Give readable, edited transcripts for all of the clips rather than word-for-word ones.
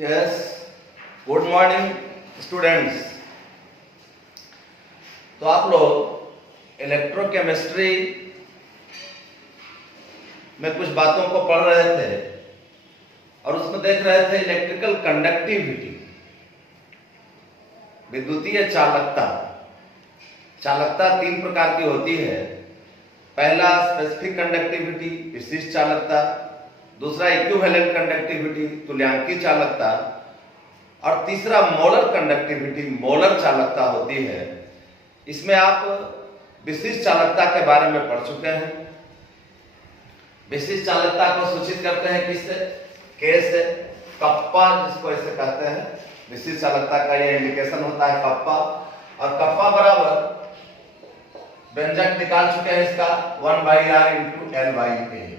Yes, good morning students. तो आप लोग इलेक्ट्रोकेमिस्ट्री में कुछ बातों को पढ़ रहे थे और उसमें देख रहे थे इलेक्ट्रिकल कंडक्टिविटी, विद्युतीय चालकता। चालकता तीन प्रकार की होती है। पहला स्पेसिफिक कंडक्टिविटी, विशिष्ट चालकता। दूसरा इक्विवेलेंट कंडक्टिविटी, तुल्यांकी चालकता। और तीसरा मोलर कंडक्टिविटी, मोलर चालकता होती है। इसमें आप विशिष्ट चालकता के बारे में पढ़ चुके हैं। विशिष्ट चालकता को सूचित करते हैं किससे? के से। कप्पा जिसको ऐसे कहते हैं, विशिष्ट चालकता का यह इंडिकेशन होता है कप्पा। और कप्पा बराबर व्यंजक निकाल चुके हैं इसका 1/r × L/A।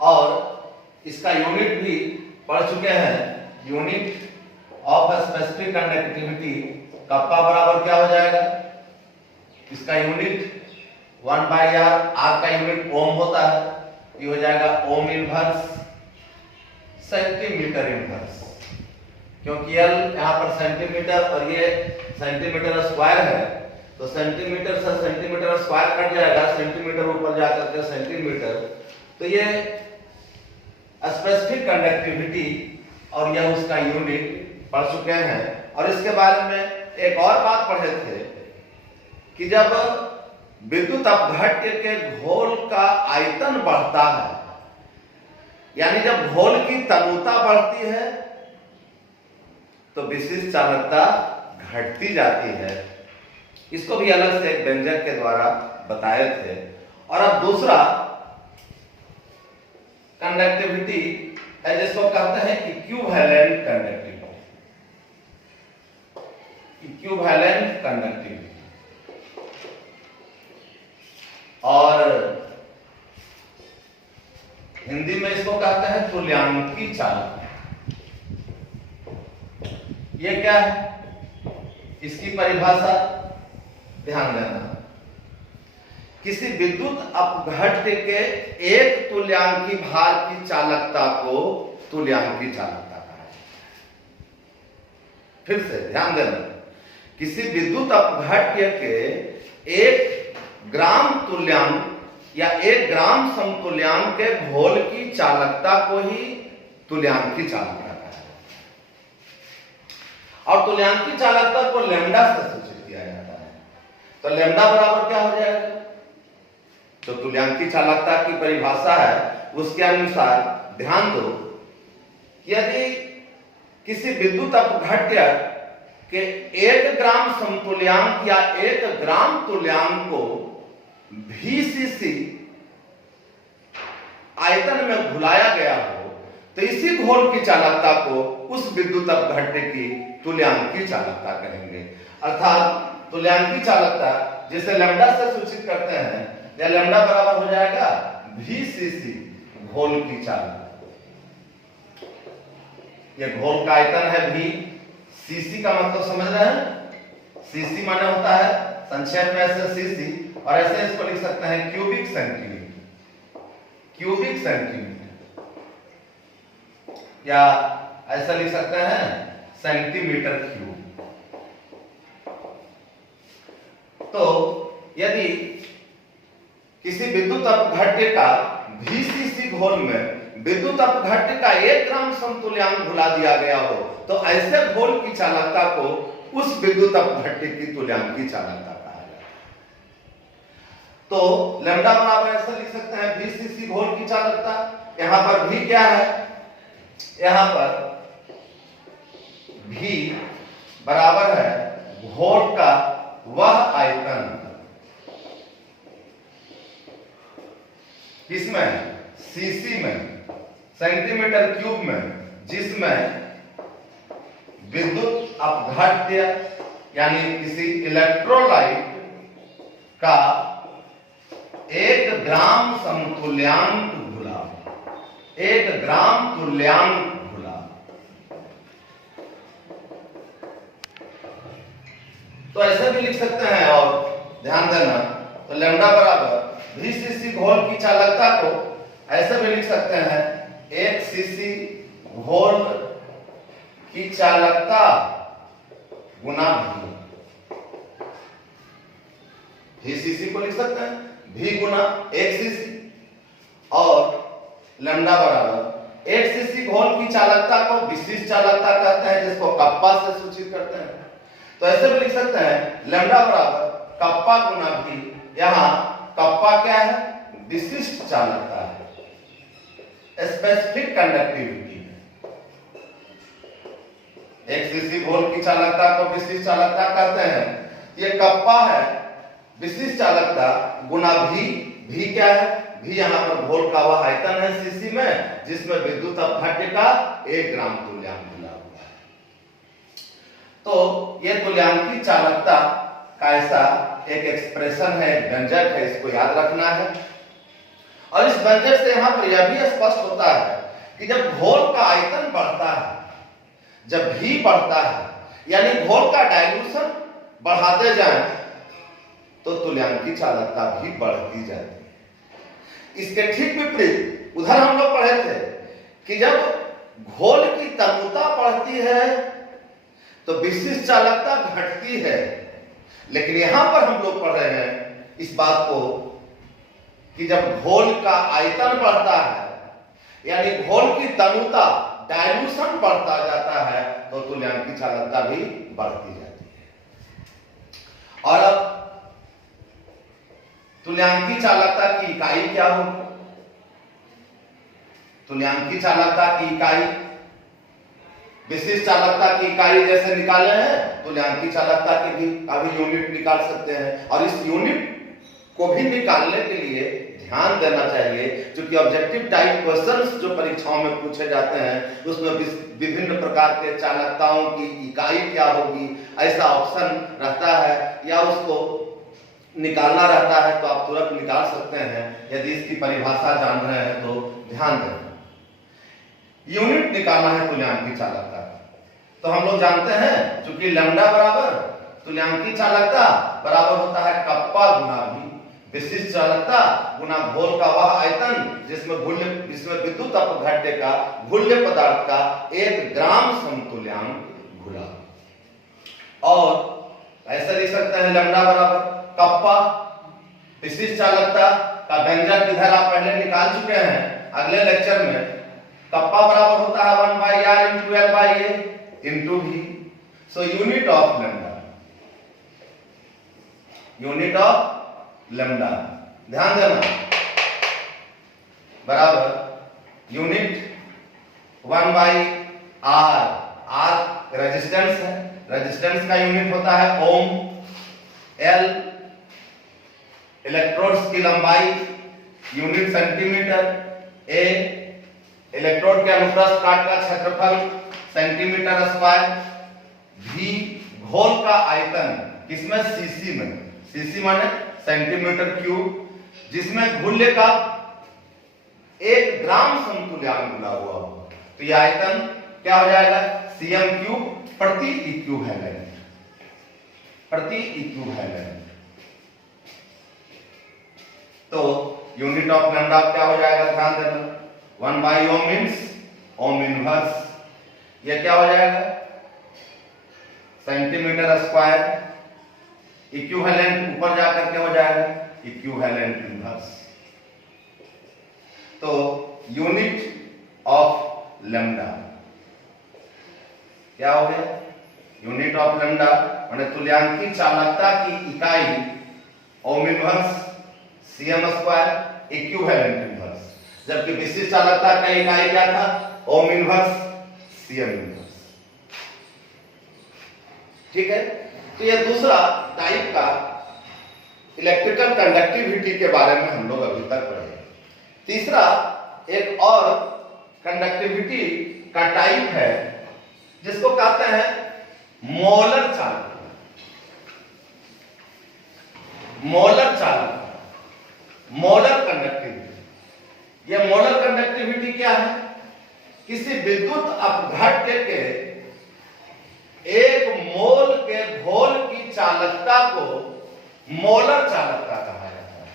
और इसका यूनिट भी पढ़ चुके हैं। Unit of specific conductivity kappa बराबर क्या हो जाएगा? इसका यूनिट 1/r, r का यूनिट ओम होता है, ये हो जाएगा ओम इनवर्स सेंटीमीटर इनवर्स, क्योंकि L यहाँ पर सेंटीमीटर और ये सेंटीमीटर स्क्वायर है, तो सेंटीमीटर से सेंटीमीटर स्क्वायर कट जाएगा, सेंटीमीटर ऊपर जाकर के सेंटीमीटर। तो ये स्पेसिफिक कंडक्टिविटी और यह उसका यूनिट पढ़ चुके हैं। और इसके बारे में एक और बात पढ़े थे कि जब विद्युत अपघट्य के घोल का आयतन बढ़ता है, यानी जब घोल की तनुता बढ़ती है, तो विशिष्ट चालकता घटती जाती है। इसको भी अलग से एक व्यंजक के द्वारा बताए थे। और अब दूसरा कंडक्टिविटी है जिसको कहते हैं इक्विवेलेंट कंडक्टिविटी। इक्विवेलेंट कंडक्टिविटी और हिंदी में इसको कहते हैं तुल्यांकी चालकता। ये क्या है? इसकी परिभाषा ध्यान देना। किसी विद्युत अपघट्य के एक तुल्यांकी भार की चालकता को तुल्यांकी चालकता कहा जाता है। फिर से ध्यान देना, किसी विद्युत अपघट्य के 1 ग्राम तुल्यांक या 1 ग्राम समतुल्यांक के घोल की चालकता को ही तुल्यांकी चालकता कहा जाता है। और तुल्यांकी चालकता को लैम्डा से सूचित किया जाता है। तो लैम्डा बराबर क्या हो जाएगा? तो तुल्यांकी चालकता की परिभाषा है, उसके अनुसार ध्यान दो, यदि किसी विद्युत अपघट्य के 1 ग्राम समतुल्यांक या 1 ग्राम तुल्यांक को VCC आयतन में घुलाया गया हो, तो इसी घोल की चालकता को उस विद्युत अपघट्य की तुल्यांकी चालकता कहेंगे। अर्थात तुल्यांकी चालकता जिसे लैम्डा से सूचित करते हैं, या लैम्डा बराबर हो जाएगा VCC, घोल की चालकता। ये घोल का आयतन है V, CC का मतलब समझ रहे हैं? CC माने होता है संक्षेप में ऐसे CC, और ऐसे इसको लिख सकते हैं क्यूबिक सेंटीमीटर। क्यूबिक सेंटीमीटर, या ऐसा लिख सकते हैं सेंटीमीटर क्यूब। तो यदि किसी विद्युत अपघट्य का VCC घोल में विद्युत अपघट्य का 1 ग्राम समतुल्यांक घुला दिया गया हो, तो ऐसे घोल की चालकता को उस विद्युत अपघट्य की तुल्यांकी चालकता कहा जाता है। तो लैम्डा बराबर ऐसा लिख सकते हैं VCC घोल की चालकता। यहां पर V क्या है? यहां पर V बराबर है घोल का वह आयतन, किसमें? CC में, सेंटीमीटर क्यूब में, जिसमें विद्युत अपघट्य यानी किसी इलेक्ट्रोलाइट का 1 ग्राम समतुल्यांक घुला, 1 ग्राम तुल्यांक घुला। तो ऐसे भी लिख सकते हैं। और ध्यान देना, तो लैम्डा बराबर VCC घोल की चालकता को ऐसे भी लिख सकते हैं 1 cc घोल की चालकता गुना भी, सीसी को लिख सकते हैं भी गुना 1 सीसी, और लैम्डा बराबर 1 सीसी घोल की चालकता को विशिष्ट चालकता कहते हैं, जिसको कप्पा से सूचित करते हैं। तो ऐसे भी लिख सकते हैं लैम्डा बराबर कप्पा गुना भी। यहां कप्पा क्या है? विशिष्ट चालकता है, स्पेसिफिक कंडक्टिविटी है। 1 सीसी घोल की चालकता को विशिष्ट चालकता कहते हैं। ये कप्पा है विशिष्ट चालकता गुना भी क्या है? भी यहाँ पर घोल का वह आयतन है सीसी में जिसमें विद्युत अपघट्य का 1 ग्राम तुल्यांक मिला हुआ है। तो ये तुल्यांकी चालकता का ऐसा एक एक्सप्रेशन है, व्यंजक है, इसको याद रखना है। और इस व्यंजक से यहां पर यह भी स्पष्ट होता है कि जब घोल का आयतन बढ़ता है, जब भी बढ़ता है, यानी घोल का डाइल्यूशन बढ़ाते जाएं, तो तुल्यांकी चालकता भी बढ़ती जाती है। इसके ठीक विपरीत उधर हम लोग पढ़े थे कि जब घोल की तनुता बढ़ती है तो विशिष्ट चालकता घटती है। लेकिन यहां पर हम लोग पढ़ रहे हैं इस बात को कि जब घोल का आयतन बढ़ता है, यानी घोल की तनुता डाइल्यूशन बढ़ता जाता है, तो तुल्यांकी चालकता भी बढ़ती जाती है। और अब तुल्यांकी चालकता की इकाई क्या होगी? तुल्यांकी चालकता की इकाई, विशिष्ट चालकता की इकाई जैसे निकाले हैं, तुल्यांकी चालकता की भी अभी यूनिट निकाल सकते हैं। और इस यूनिट को भी निकालने के लिए ध्यान देना चाहिए, क्योंकि ऑब्जेक्टिव टाइप क्वेश्चंस जो परीक्षाओं में पूछे जाते हैं उसमें विभिन्न प्रकार के चालकताओं की इकाई क्या होगी ऐसा ऑप्शन रहता है, या उसको निकालना रहता है, तो आप तुरंत निकाल सकते हैं यदि इसकी परिभाषा जान रहे हैं तो ध्यान देना। यूनिट निकालना है तुल्यांकी चालकता, तो हम लोग जानते हैं चूंकि लैम्डा बराबर तुल्यांकी चालकता बराबर होता है कप्पा गुना भी, विशिष्ट चालकता गुना घोल का वह आयतन जिसमें विद्युत अपघट्य का घुल्य पदार्थ का 1 ग्राम समतुल्यांक घुला। और ऐसा लिख सकते हैं लैम्डा बराबर कप्पा, विशिष्ट चालकता का व्यंजक इधर आप पहले निकाल चुके हैं अगले लेक्चर में। कप्पा बराबर होता है 1/r into L/A into V। So unit of lambda, unit of lambda ध्यान देना बराबर यूनिट 1/r। r रेजिस्टेंस है, रेजिस्टेंस का यूनिट होता है ओम। L इलेक्ट्रोड्स की लंबाई यूनिट सेंटीमीटर। A इलेक्ट्रोड के अनुप्रस्थ काट का क्षेत्रफल सेंटीमीटर स्क्वायर। V घोल का आयतन किसमें? सीसी में, सीसी माने सेंटीमीटर क्यूब, जिसमें घुल्य का 1 ग्राम समतुल्यांक मिला हुआ हो। तो यह आयतन क्या हो जाएगा? cm क्यूब प्रति इक्विवेलेंट, प्रति इक्विवेलेंट। तो यूनिट ऑफ लैम्डा क्या हो जाएगा? ध्यान देना 1/ओम मींस ओम इनवर्स। ये क्या हो जाएगा? Centimetre square. इक्विवेलेंट ऊपर जाकर के हो जाएगा इक्विवेलेंट इनवर्स। तो यूनिट ऑफ लैम्डा क्या हो गया? यूनिट ऑफ लैम्डा माने तुल्यांकी चालकता की इकाई ohm inverse cm square equivalent inverse, जबकि विशिष्ट चालकता का इकाई क्या था? Ohm inverse cm inverse. ठीक है, तो ये दूसरा टाइप का इलेक्ट्रिकल कंडक्टिविटी के बारे में हम लोग अभी तक पढ़े। तीसरा एक और कंडक्टिविटी का टाइप है जिसको कहते हैं मोलर चालकता। मोलर चालकता, मोलर कंडक्टिविटी। यह मोलर कंडक्टिविटी क्या है? किसी विद्युत अपघट्य के 1 मोल के घोल की चालकता को मोलर चालकता कहा जाता है।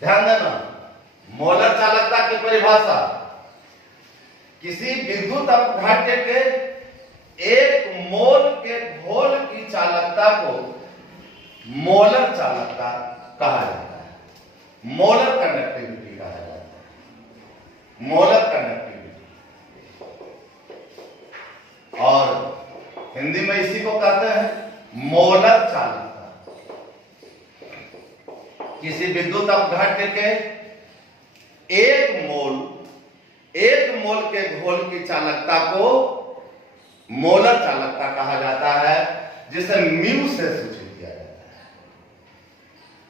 ध्यान देना, मोलर चालकता की परिभाषा किसी विद्युत अपघट्य के 1 मोल के घोल की चालकता को मोलर चालकता कहा जाता है, मोलर कंडक्टिविटी कहा जाता है, मोलर कंडक्टिविटी। और हिंदी में इसी को कहते हैं मोलर चालकता। किसी विद्युत अपघट्य के 1 मोल के घोल की चालकता को मोलर चालकता कहा जाता है, जिसे म्यू से सूचित किया जाता है।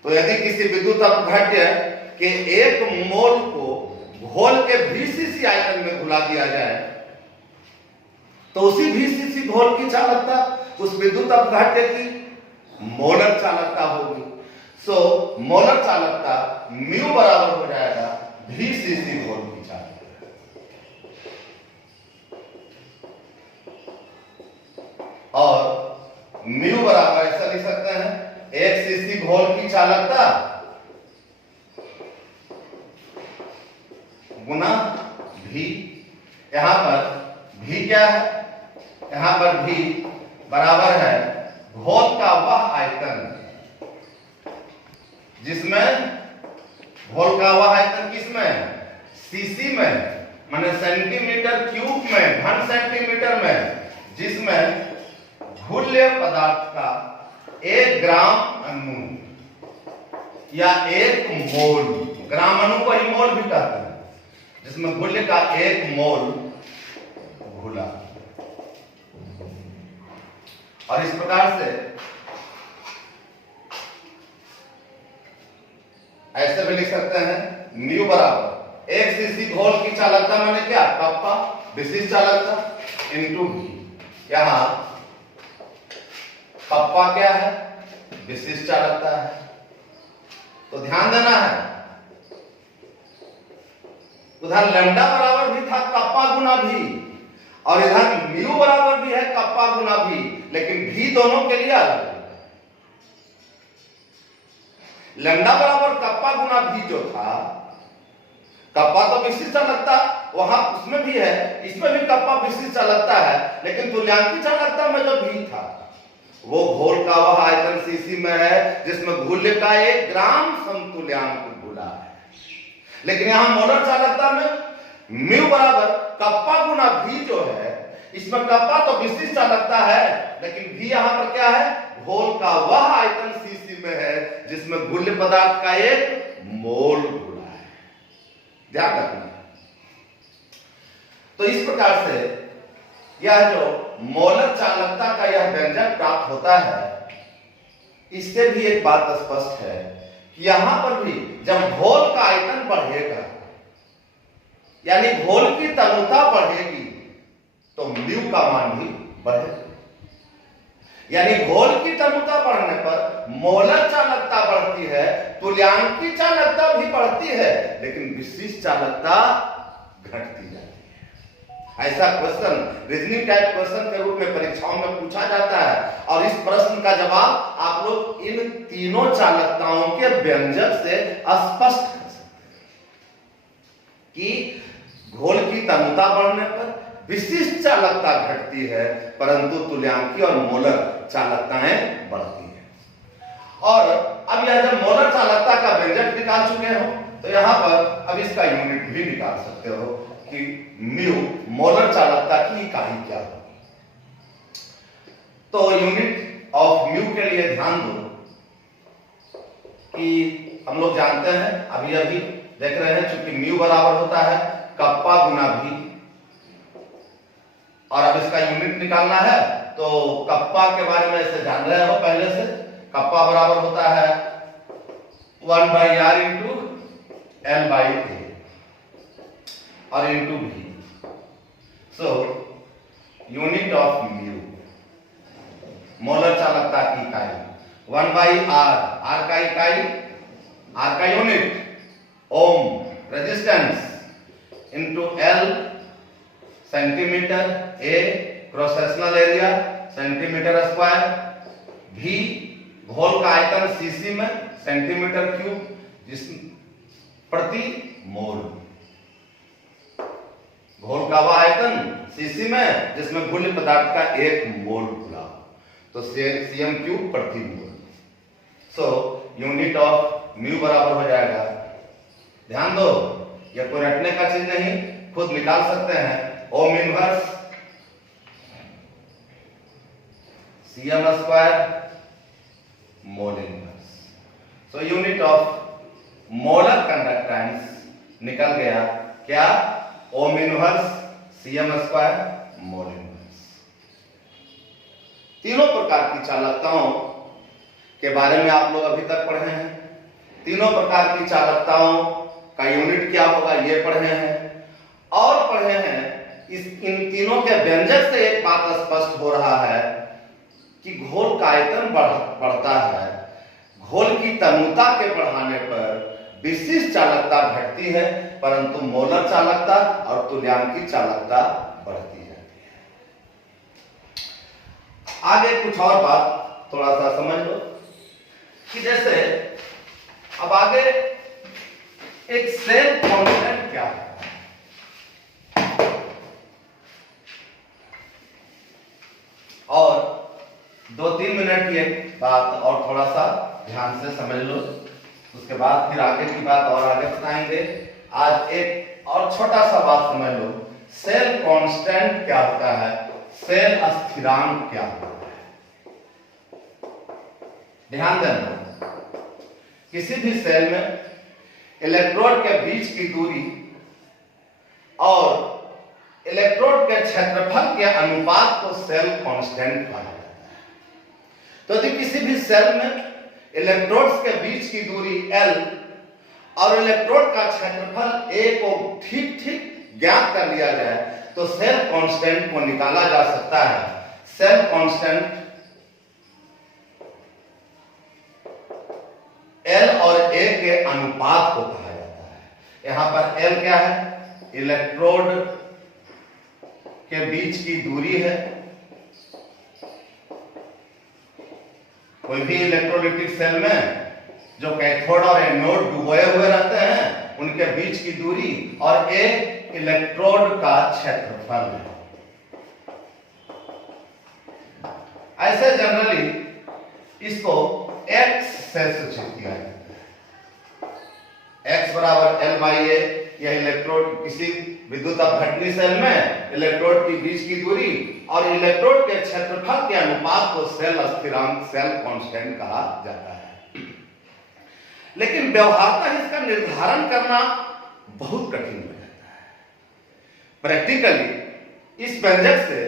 तो यदि किसी विद्युत अपघट्य के 1 मोल को घोल के VCC आयतन में घुला दिया जाए तो उसी VCC घोल की चालकता उस विद्युत अपघट्य की मोलर चालकता होगी। सो मोलर चालकता म्यू बराबर हो जाएगा VCC घोल की चालकता। और म्यू बराबर ऐसा लिख सकते हैं 1 सीसी घोल की चालकता गुना V। यहां पर V क्या है? यहां पर V बराबर है घोल का वह आयतन जिसमें घोल का वह आयतन किसमें? सीसी में, माने सेंटीमीटर क्यूब में, घन सेंटीमीटर में, जिसमें घुल्य पदार्थ का 1 ग्राम अणु या 1 मोल, ग्राम अणु को ही मोल भी कहते हैं, जिसमें घुल्य का 1 मोल घुला। और इस प्रकार से ऐसे भी लिख सकते हैं म्यू बराबर 1 सीसी घोल की चालकता माने क्या? कप्पा विशिष्ट चालकता इनटू V। यहां कप्पा क्या है? विशिष्ट चालकता है। तो ध्यान देना है, उधर लैम्डा बराबर भी था कप्पा गुना V, और इधर म्यू बराबर भी है कप्पा गुना V, लेकिन V दोनों के लिए अलग है। लैम्डा बराबर कप्पा गुना V जो था, कप्पा तो विशिष्ट चालकता वहां उसमें भी है, इसमें भी कप्पा विशिष्ट चालकता है, लेकिन तुल्यांकी चालकता में जो V था वो घोल का वह आयतन सीसी में है जिसमें घुल्य का 1 ग्राम समतुल्यांक घुला है। लेकिन यहां मोलर चालकता में म्यू बराबर कप्पा गुना V जो है, इसमें कप्पा तो विशिष्ट चालकता है, लेकिन V यहां पर क्या है? घोल का वह आयतन सीसी में है जिसमें घुल्य पदार्थ का 1 मोल घुला है। ध्यान रखना। तो इस प्रकार से यह जो मोलर चालकता का यह व्यंजक प्राप्त होता है, इससे भी एक बात स्पष्ट है कि यहां पर भी जब घोल का आयतन बढ़ेगा यानी घोल की तनुता बढ़ेगी तो म्यू का मान भी बढ़ेगा। यानी घोल की तनुता बढ़ने पर मोलर चालकता बढ़ती है, तुल्यांकी चालकता भी बढ़ती है, लेकिन विशिष्ट चालकता घटती जाती है। ऐसा क्वेश्चन रीजनिंग टाइप क्वेश्चन के रूप में परीक्षाओं में पूछा जाता है, और इस प्रश्न का जवाब आप लोग इन तीनों चालकताओं के व्यंजक से स्पष्ट कर सकते हैं कि घोल की तनुता बढ़ने पर विशिष्ट चालकता घटती है, परंतु तुल्यांकी और मोलर चालकताएं बढ़ती हैं। और अब यह जब मोलर चालकता का व्यंजक निकाल चुके हो तो यहां पर अब इसका यूनिट भी निकाल सकते हो कि म्यू मोलर चालकता की इकाई क्या होगी। तो यूनिट ऑफ म्यू के लिए ध्यान दो कि हम लोग जानते हैं, अभी अभी देख रहे हैं, चूंकि म्यू बराबर होता है कप्पा गुना V, और अब इसका यूनिट निकालना है तो कप्पा के बारे में ऐसे जान रहे हो पहले से। कप्पा बराबर होता है 1/r इंटू L/A और into V। So unit of mu molar चालकता की इकाई 1/r, r का इकाई, r का unit Om, resistance into L centimetre, A cross sectional area centimetre square, V घोल का आयतन सीसी में सेंटीमीटर क्यूब जिस प्रति मोल, घोल का वह सीसी में जिसमें घुल्य पदार्थ का 1 मोल घुला हो, तो cm³ प्रति मोल। सो यूनिट ऑफ म्यू बराबर हो जाएगा, ध्यान दो ये कोई रटने का चीज नहीं, खुद निकाल सकते हैं, ohm inverse cm² mole inverse. So unit of molar conductance निकल गया क्या, ohm inverse cm² mole inverse. तीनों प्रकार की चालकताओं के बारे में आप लोग अभी तक पढ़े हैं, तीनों प्रकार की चालकताओं का यूनिट क्या होगा ये पढ़े हैं, और पढ़े हैं इन तीनों के व्यंजक से एक बात स्पष्ट हो रहा है कि घोल का आयतन बढ़ता है, घोल की तनुता के बढ़ाने पर विशिष्ट चालकता घटती है, परंतु मोलर चालकता और तुल्यांकी चालकता बढ़ती जाती है। आगे कुछ और बात थोड़ा सा समझ लो कि जैसे अब आगे एक सेल कांस्टेंट क्या है, और 2-3 मिनट की एक बात और थोड़ा सा ध्यान से समझ लो, उसके बाद फिर आगे की बात और आगे बताएंगे। आज एक और छोटा सा बात समझ लो, सेल कांस्टेंट क्या होता है, सेल स्थिरांक क्या होता है। ध्यान देना, किसी भी सेल में इलेक्ट्रोड के बीच की दूरी और इलेक्ट्रोड के क्षेत्रफल के अनुपात को सेल कांस्टेंट कहा जाता है। तो यदि किसी भी सेल में इलेक्ट्रोड्स के बीच की दूरी L और इलेक्ट्रोड का क्षेत्रफल A को ठीक ठीक ज्ञात कर लिया जाए तो सेल कांस्टेंट को निकाला जा सकता है। सेल कांस्टेंट L और A के अनुपात को कहा जाता है। यहां पर L क्या है, इलेक्ट्रोड के बीच की दूरी है। कोई भी इलेक्ट्रोलाइटिक सेल में जो कैथोड और एनोड डुबोए हुए रहते हैं उनके बीच की दूरी, और A इलेक्ट्रोड का क्षेत्रफल है। ऐसे जनरली इसको X से सूचित किया जाता है। X बराबर L/A, यह इलेक्ट्रोड किसी विद्युत अपघटनी सेल में इलेक्ट्रोड की बीच की दूरी और इलेक्ट्रोड के क्षेत्रफल के अनुपात को सेल स्थिरांक, सेल कांस्टेंट कहा जाता है। लेकिन व्यवहारतः इसका निर्धारण करना बहुत कठिन हो जाता है। प्रैक्टिकली इस व्यंजक से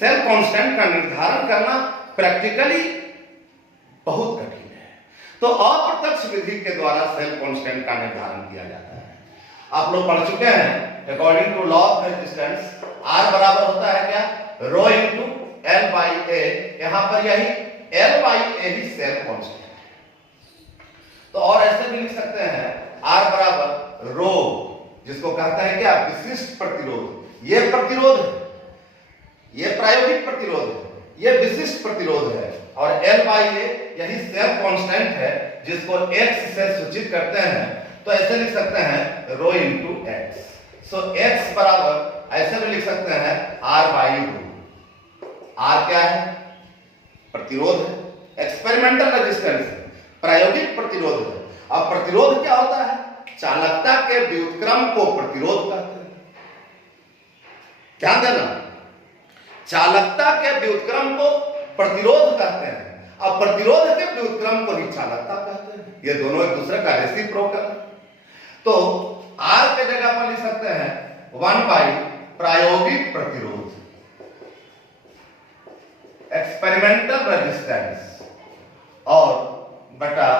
सेल कांस्टेंट का निर्धारण करना प्रैक्टिकली बहुत कठिन है। तो अप्रत्यक्ष विधि के द्वारा सेल कांस्टेंट का निर्धारण किया जाता है। आप लोग पढ़ चुके हैं, according to law of resistance R बराबर होता है क्या, रो इंटू L/A। यहां पर यही L/A ही सेल कांस्टेंट है। तो और ऐसे भी लिख सकते हैं, R बराबर रो, जिसको कहता है क्या, विशिष्ट प्रतिरोध। ये प्रतिरोध है, ये प्रायोगिक प्रतिरोध है, ये विशिष्ट प्रतिरोध है, और L/A यही सेल कांस्टेंट है जिसको X से सूचित करते हैं। तो ऐसे लिख सकते हैं रो इंटू X। सो X बराबर ऐसे भी लिख सकते हैं R/रो। R क्या है, प्रतिरोध है, एक्सपेरिमेंटल रेजिस्टेंस है, प्रायोगिक प्रतिरोध है। अब प्रतिरोध क्या होता है, चालकता के व्युत्क्रम को प्रतिरोध कहते हैं। ध्यान देना, चालकता के व्युत्क्रम को प्रतिरोध कहते हैं, अब प्रतिरोध के व्युत्क्रम को ही चालकता कहते हैं। ये दोनों एक दूसरे का रेसिप्रोकल है। तो R के जगह पर लिख सकते हैं 1 प्रायोगिक प्रतिरोध, एक्सपेरिमेंटल रेजिस्टेंस, और बटा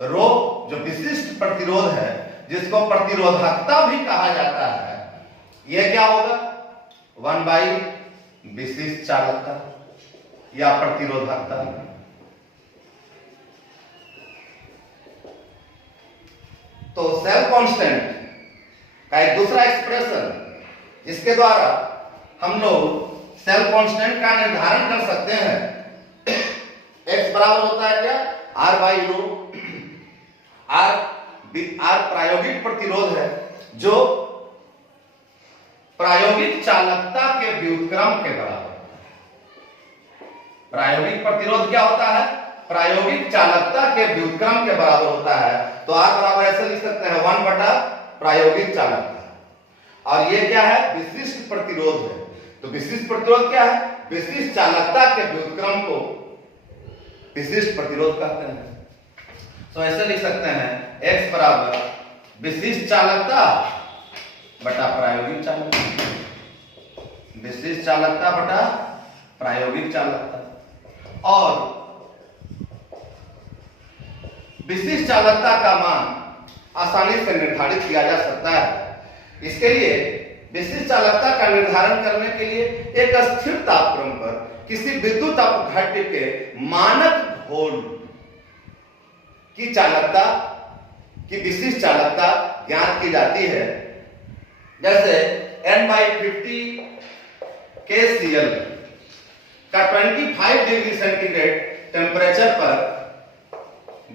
रो जो विशिष्ट प्रतिरोध है जिसको प्रतिरोधकता भी कहा जाता है। यह क्या होगा, 1 विशिष्ट चालकता या प्रतिरोधकता। तो सेल कांस्टेंट का एक दूसरा एक्सप्रेशन जिसके द्वारा हम लोग सेल कांस्टेंट का निर्धारण कर सकते हैं, x बराबर होता है क्या, R/रो। R प्रायोगिक प्रतिरोध है जो प्रायोगिक चालकता के व्युत्क्रम के बराबर। प्रायोगिक प्रतिरोध क्या होता है? प्रायोगिक चालकता के व्युत्क्रम के बराबर होता है। तो R बराबर ऐसे लिख सकते हैं 1 बटा प्रायोगिक चालकता। और ये क्या है? विशिष्ट प्रतिरोध है। तो विशिष्ट प्रतिरोध क्या है? विशिष्ट चालकता के व्युत्क्रम को विशिष्ट प्रतिरोध कहते हैं। तो ऐसे लिख सकते हैं X बराबर विशिष्ट चालकता बटा प्रायोगिक चालकता, विशिष्ट चालकता बटा प्रायोगिक चालकता। और विशिष्ट चालकता का मान आसानी से निर्धारित किया जा सकता है। इसके लिए विशिष्ट चालकता का निर्धारण करने के लिए एक स्थिर तापक्रम पर किसी विद्युत अपघट्य के मानक घोल की चालकता की विशिष्ट चालकता ज्ञात की जाती है। जैसे N/50 KCl का 25 डिग्री सेंटीग्रेड टेम्परेचर पर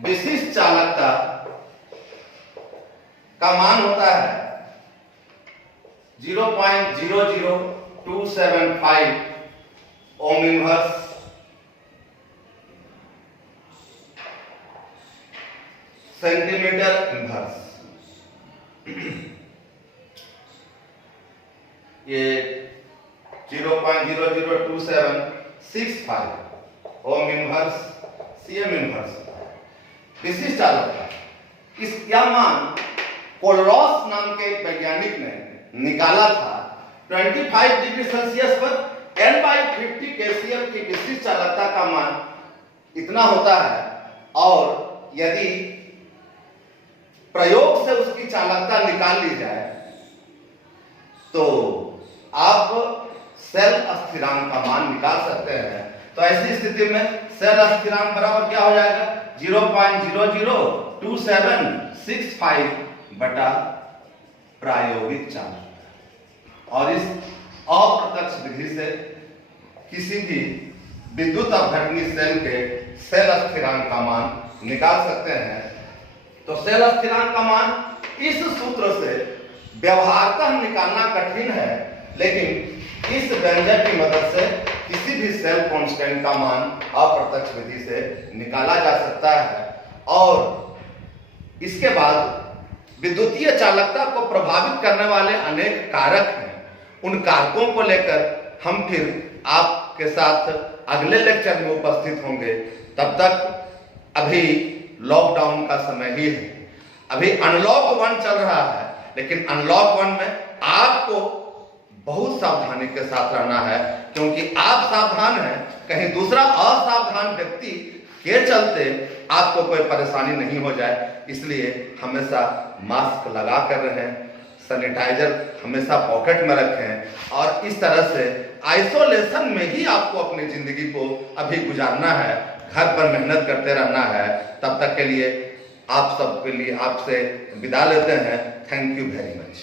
विशिष्ट चालकता का मान होता है 0.00275 ओम इनवर्स सेंटीमीटर इनवर्स। ये 0.00275 ओम इनवर्स सीएम इनवर्स विशिष्ट चालकता। इस यह मान कोलरॉस नाम के एक वैज्ञानिक ने निकाला था। 25 डिग्री सेल्सियस पर N/50 KCl की विशिष्ट चालकता का मान इतना होता है और यदि प्रयोग से उसकी चालकता निकाल ली जाए तो आप सेल स्थिरांक का मान निकाल सकते हैं। तो ऐसी स्थिति में सेल स्थिरांक बराबर क्या हो जाएगा? 0.00275 बटा प्रायोगिक चालकता। और इस अप्रत्यक्ष विधि से किसी भी विद्युत अपघटनी सेल के सेल स्थिरांक का मान निकाल सकते हैं। तो सेल स्थिरांक का मान इस सूत्र से व्यवहारतः निकालना कठिन है, लेकिन इस व्यंजक की मदद से किसी भी सेल कांस्टेंट का मान अप्रत्यक्ष विधि से निकाला जा सकता है। और इसके बाद विद्युतीय चालकता को प्रभावित करने वाले अनेक कारक हैं। उन कारकों को लेकर हम फिर आपके साथ अगले लेक्चर में उपस्थित होंगे। तब तक अभी लॉकडाउन का समय ही है, अभी अनलॉक 1 चल रहा है, लेकिन अनलॉक 1 में आपको बहुत सावधानी के साथ रहना है, क्योंकि आप सावधान हैं, कहीं दूसरा असावधान व्यक्ति के चलते आपको कोई परेशानी नहीं हो जाए। इसलिए हमेशा मास्क लगा कर रहें, सैनिटाइजर हमेशा पॉकेट में रखें और इस तरह से आइसोलेशन में ही आपको अपनी जिंदगी को अभी गुजारना है, घर पर मेहनत करते रहना है। तब तक के लिए आप सबके लिए आपसे विदा लेते हैं। Thank you very much.